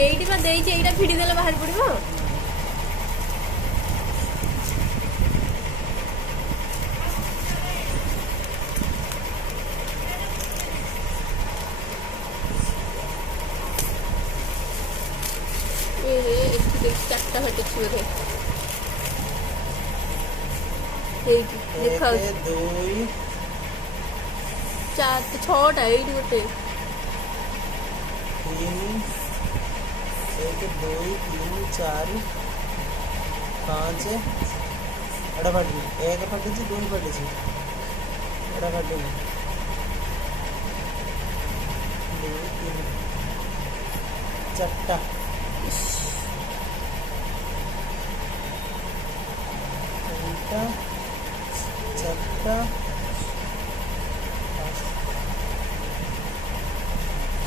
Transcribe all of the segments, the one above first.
ଏଇଠି ବା ଦେଇଛି, ଏଇଟା ଭିଡ଼ି ଦେଲେ ବାହାରି ପଡ଼ିବ। ଏଠି ଦେଖ 4ଟା ଫାଟିଛି ବୋଧେ। ଏଇଠି ଦେଖାଉଛି 1 2 4 6ଟା, ଏଇଠି ଗୋଟେ 3 1 2 3 4 5 ଏଟା ଫାଟିନି। 1 ଫାଟିଛି, 2 ଫାଟିଛି, ଏଟା ଫାଟିନି। 2 3 4ଟା। 3ଟା 4ଟା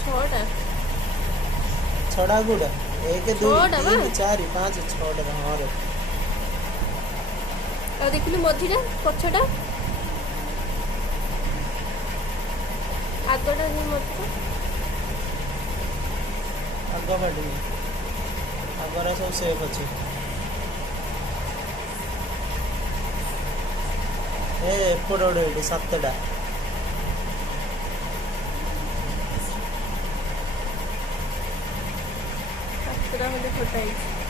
6ଟା 6ଟା ଗୁଡ଼ା। 1 2 ଛଅଟା ବା। 3 4 5 6ଟା। ହଁ ରେ। ଆଉ ଦେଖିଲୁ ମଝିଟା ପଛଟା ଆଗଟା ମଝିଟା ଆଗ ଫାଟିନି, ଆଗରା ସବୁ ସେଫ୍ ଅଛି। ଏପଟେ ଗୋଟେ ଏଇଠି 7ଟା। 7ଟା ଖଣ୍ଡେ ଫଟା ହେଇଛି।